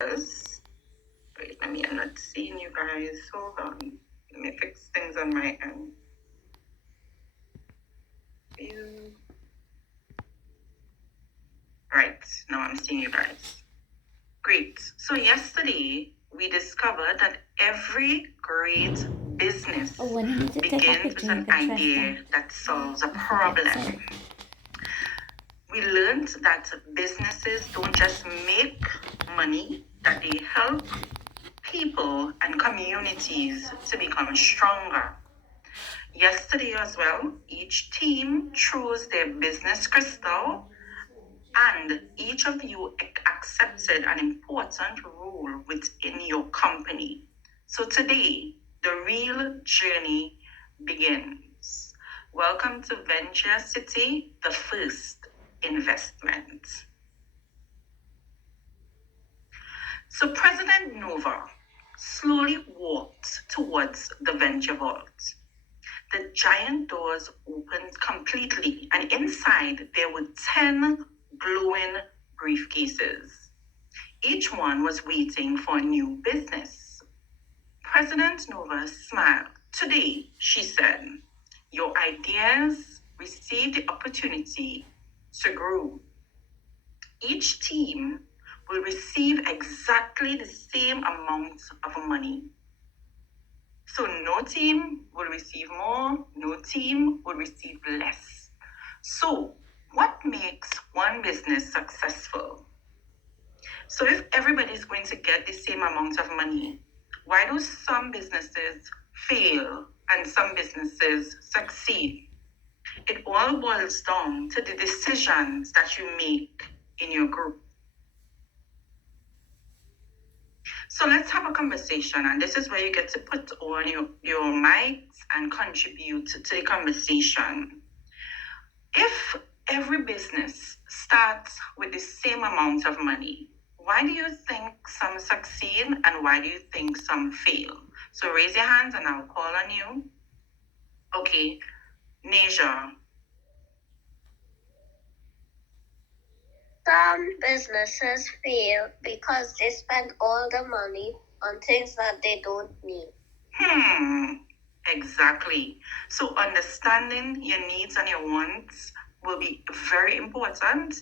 Wait, I'm not seeing you guys. Hold on. Let me fix things on my end. Right, now I'm seeing you guys. Great. So yesterday we discovered that every great business begins with an idea that solves a problem. We learned that businesses don't just make money, that they help people and communities to become stronger. Yesterday as well, each team chose their business crystal, and each of you accepted an important role within your company. So today, the real journey begins. Welcome to Venture City, the first investment. So President Nova slowly walked towards the venture vault. The giant doors opened completely, and inside there were 10 glowing briefcases. Each one was waiting for a new business. President Nova smiled. Today, she said, your ideas receive the opportunity to grow. Each team will receive exactly the same amount of money. So no team will receive more, no team will receive less. So what makes one business successful? So if everybody is going to get the same amount of money, why do some businesses fail and some businesses succeed? It all boils down to the decisions that you make in your group. So let's have a conversation, and this is where you get to put on your mics and contribute to the conversation. If every business starts with the same amount of money, why do you think some succeed and why do you think some fail? So raise your hands and I'll call on you. Okay, Neja. Some businesses fail because they spend all the money on things that they don't need. Exactly. So understanding your needs and your wants will be very important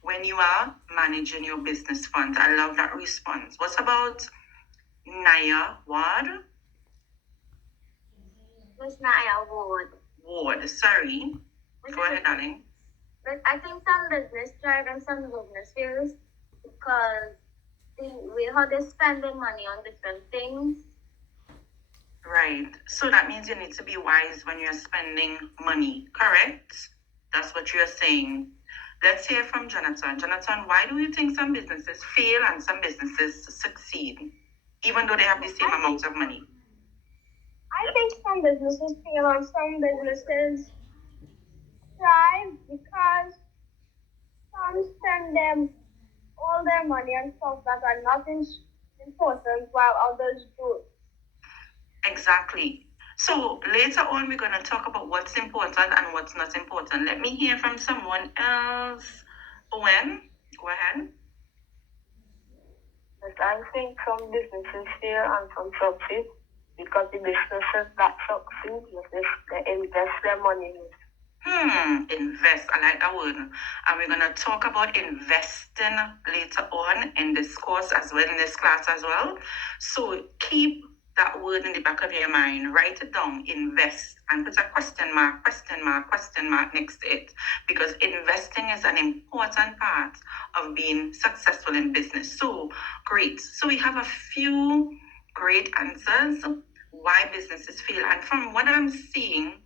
when you are managing your business funds. I love that response. What about Naya Ward? Miss Naya Ward. Sorry. Go ahead, darling. But I think some business thrive and some business fails because the way how they spend their money on different things. Right. So that means you need to be wise when you're spending money, correct? That's what you're saying. Let's hear from Jonathan. Jonathan, why do you think some businesses fail and some businesses succeed, even though they have the same amount of money? I think some businesses fail and some businesses thrive because some spend them all their money on stuff that are not important while others do. Exactly. So later on, we're going to talk about what's important and what's not important. Let me hear from someone else. Owen, go ahead. But I think some businesses fail and some succeed because the businesses that succeed, they invest their money in it. Invest. I like that word. And we're going to talk about investing later on in this course as well, in this class as well. So keep that word in the back of your mind. Write it down. Invest. And put a question mark next to it. Because investing is an important part of being successful in business. So, great. So we have a few great answers why businesses fail. And from what I'm seeing,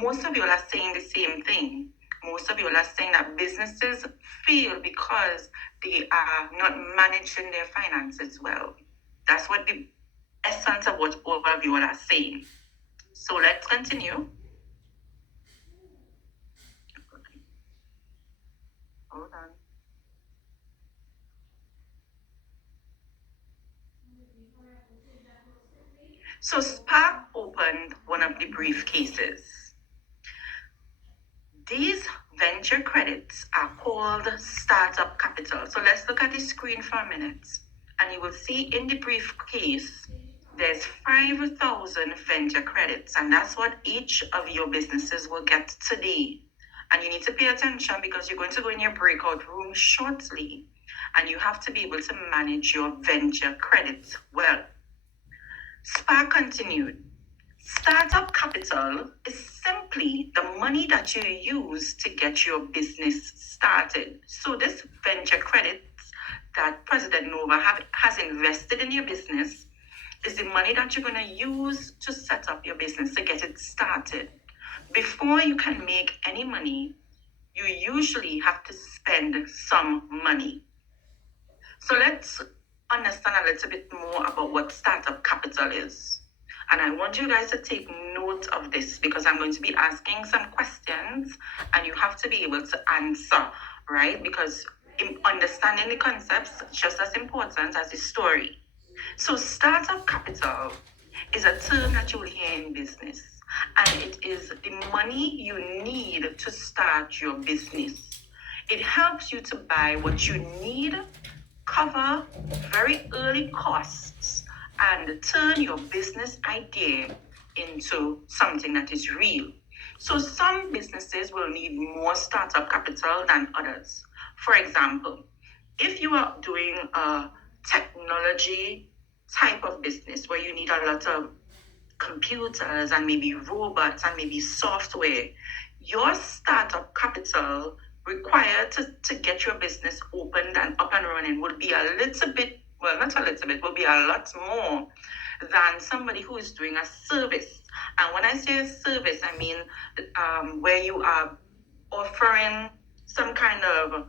most of you are saying the same thing. Most of you are saying that businesses fail because they are not managing their finances well. That's what the essence of what all of you are saying. So let's continue. Hold on. So Spark opened one of the briefcases. These venture credits are called startup capital. So let's look at the screen for a minute. And you will see in the briefcase, there's 5,000 venture credits. And that's what each of your businesses will get today. And you need to pay attention because you're going to go in your breakout room shortly. And you have to be able to manage your venture credits well. Spa continued. Startup capital is simply the money that you use to get your business started. So this venture credits that President Nova has invested in your business is the money that you're going to use to set up your business, to get it started. Before you can make any money, you usually have to spend some money. So let's understand a little bit more about what startup capital is. And I want you guys to take note of this because I'm going to be asking some questions and you have to be able to answer, right? Because understanding the concepts is just as important as the story. So startup capital is a term that you will hear in business, and it is the money you need to start your business. It helps you to buy what you need, cover very early costs, and turn your business idea into something that is real. So some businesses will need more startup capital than others. For example, if you are doing a technology type of business where you need a lot of computers and maybe robots and maybe software, your startup capital required to get your business opened and up and running would be a little bit, well, not a little bit, will be a lot more than somebody who is doing a service. And when I say a service, I mean where you are offering some kind of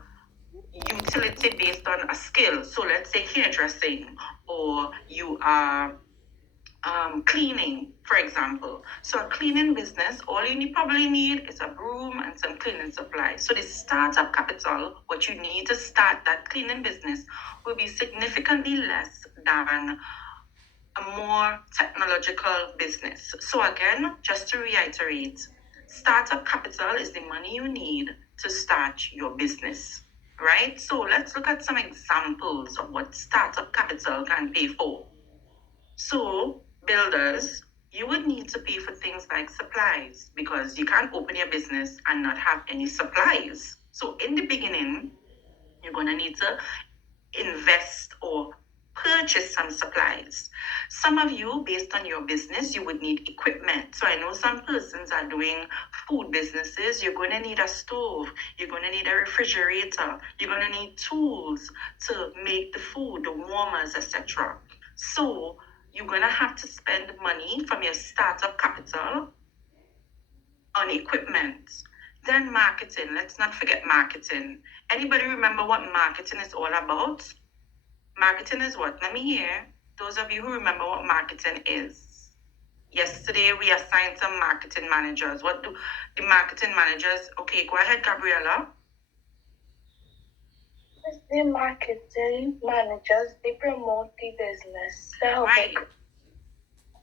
utility based on a skill. So let's say hairdressing, or you are cleaning, for example. So a cleaning business, all you probably need is a broom and some cleaning supplies. So the startup capital, what you need to start that cleaning business, will be significantly less than a more technological business. So again, just to reiterate, startup capital is the money you need to start your business, right? So let's look at some examples of what startup capital can pay for. So builders, you would need to pay for things like supplies because you can't open your business and not have any supplies. So in the beginning, you're going to need to invest or purchase some supplies. Some of you, based on your business, you would need equipment. So I know some persons are doing food businesses. You're going to need a stove. You're going to need a refrigerator. You're going to need tools to make the food, the warmers, etc. So you're going to have to spend money from your startup capital on equipment. Then marketing. Let's not forget marketing. Anybody remember what marketing is all about? Marketing is what? Let me hear. Those of you who remember what marketing is. Yesterday we assigned some marketing managers. What do the marketing managers? Okay, go ahead, Gabriella. The marketing managers, they promote the business. Right.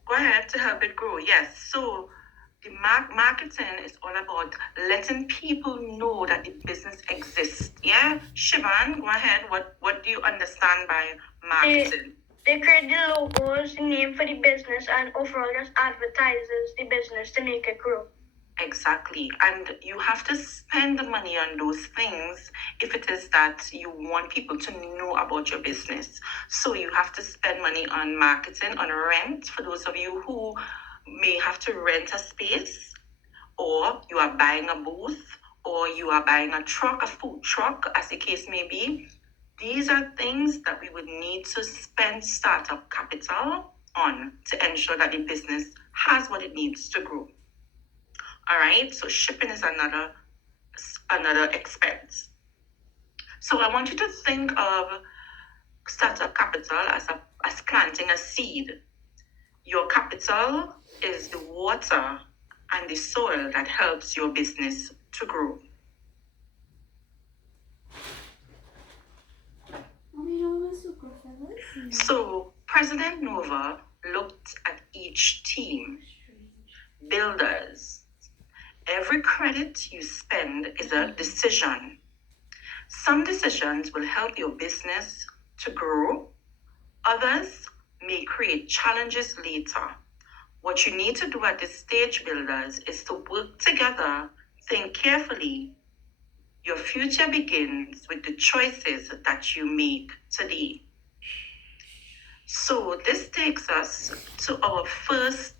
Go ahead, to help it grow. Yes. So the marketing is all about letting people know that the business exists. Yeah, Shivan, go ahead. What do you understand by marketing? They create the logos, the name for the business, and overall just advertises the business to make it grow. Exactly. And you have to spend the money on those things if it is that you want people to know about your business. So you have to spend money on marketing, on rent, for those of you who may have to rent a space, or you are buying a booth, or you are buying a truck, a food truck, as the case may be. These are things that we would need to spend startup capital on to ensure that the business has what it needs to grow. All right, so shipping is another expense. So I want you to think of startup capital as planting a seed. Your capital is the water and the soil that helps your business to grow. So President Nova looked at each team, builders, Every credit you spend is a decision. Some decisions will help your business to grow. Others may create challenges later. What you need to do at this stage, builders, is to work together, think carefully. Your future begins with the choices that you make today. So this takes us to our first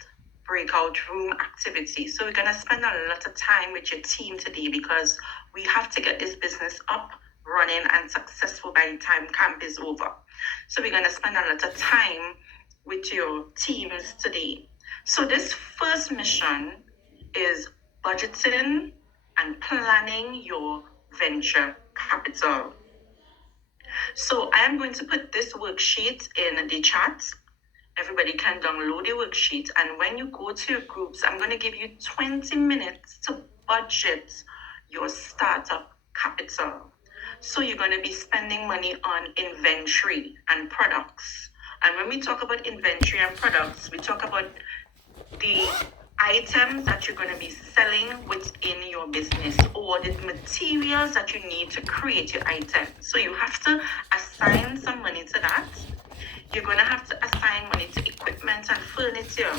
breakout room activity. So we're gonna spend a lot of time with your team today because we have to get this business up, running, and successful by the time camp is over. So we're gonna spend a lot of time with your teams today. So this first mission is budgeting and planning your venture capital. So I am going to put this worksheet in the chat. Everybody can download the worksheet. And when you go to your groups, I'm going to give you 20 minutes to budget your startup capital. So you're going to be spending money on inventory and products. And when we talk about inventory and products, we talk about the items that you're going to be selling within your business or the materials that you need to create your item. So you have to assign some money to that. You're going to have to assign money to equipment and furniture.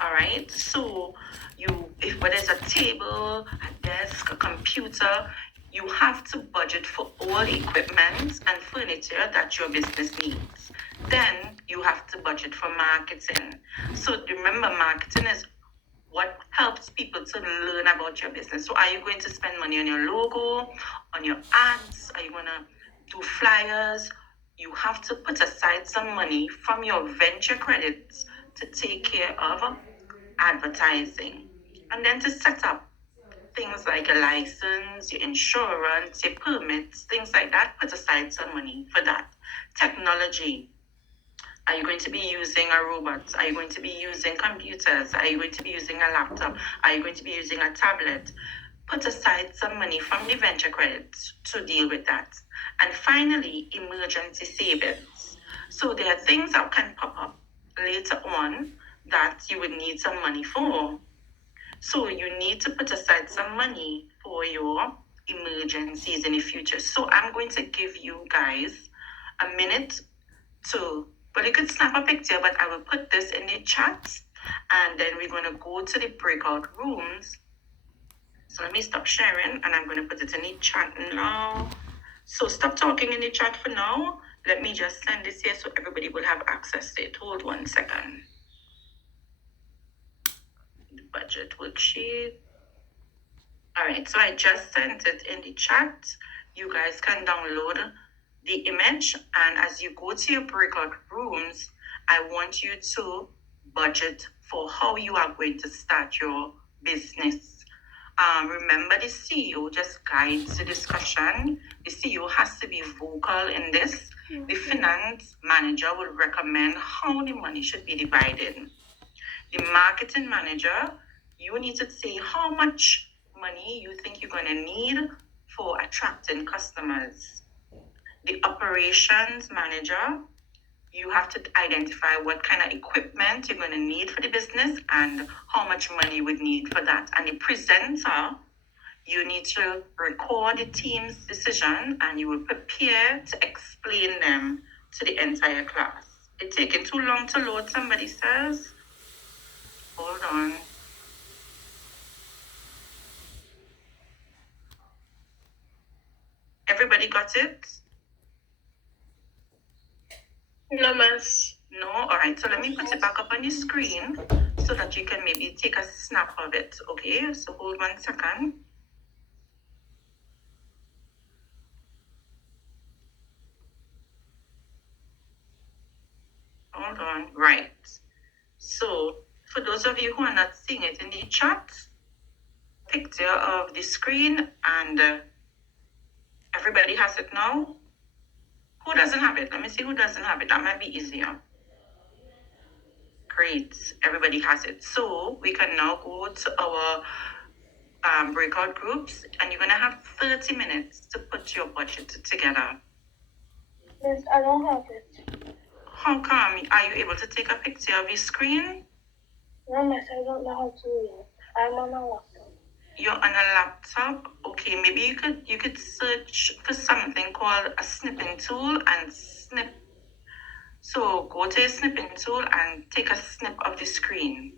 All right. So if whether it's a table, a desk, a computer, you have to budget for all the equipment and furniture that your business needs. Then you have to budget for marketing. So remember, marketing is what helps people to learn about your business. So are you going to spend money on your logo, on your ads? Are you going to do flyers? You have to put aside some money from your venture credits to take care of advertising. And then to set up things like a license, your insurance, your permits, things like that, put aside some money for that. Technology. Are you going to be using a robot? Are you going to be using computers? Are you going to be using a laptop? Are you going to be using a tablet? Put aside some money from the venture credits to deal with that. And finally, emergency savings. So there are things that can pop up later on that you would need some money for. So you need to put aside some money for your emergencies in the future. So I'm going to give you guys a minute but you could snap a picture, but I will put this in the chat and then we're going to go to the breakout rooms. So let me stop sharing and I'm going to put it in the chat now. So stop talking in the chat for now. Let me just send this here so everybody will have access to it. Hold 1 second. The budget worksheet. All right, so I just sent it in the chat. You guys can download the image, and as you go to your breakout rooms, I want you to budget for how you are going to start your business. Remember, the CEO just guides the discussion. The CEO has to be vocal in this. The finance manager will recommend how the money should be divided. The marketing manager, you need to say how much money you think you're going to need for attracting customers. The operations manager, you have to identify what kind of equipment you're going to need for the business and how much money you would need for that. And the presenter, you need to record the team's decision and you will prepare to explain them to the entire class. It's taking too long to load, somebody says. Hold on. Everybody got it? No, miss. No? All right. So let me put it back up on the screen so that you can maybe take a snap of it. Okay? So hold 1 second. Hold on. Right. So for those of you who are not seeing it in the chat, picture of the screen and everybody has it now. Who doesn't have it? Let me see who doesn't have it. That might be easier. Great. Everybody has it. So we can now go to our breakout groups and you're going to have 30 minutes to put your budget together. Miss, I don't have it. How come? Are you able to take a picture of your screen? No, miss, I don't know how to read. I'm on my laptop. you're on a laptop, okay, maybe you could search for something called a snipping tool and snip. So go to your snipping tool and take a snip of the screen.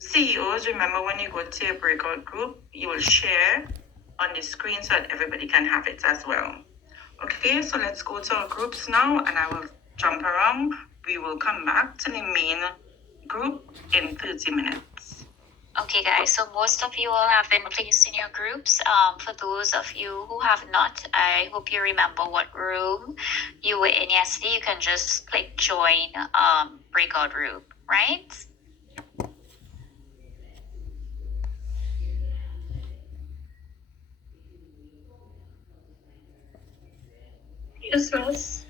CEOs, remember when you go to your breakout group, you will share on the screen so that everybody can have it as well. Okay, so let's go to our groups now and I will jump around. We will come back to the main group in 30 minutes. Okay, guys, so most of you all have been placed in your groups. For those of you who have not, I hope you remember what room you were in yesterday. You can just click join breakout room, right? Yes, Ross.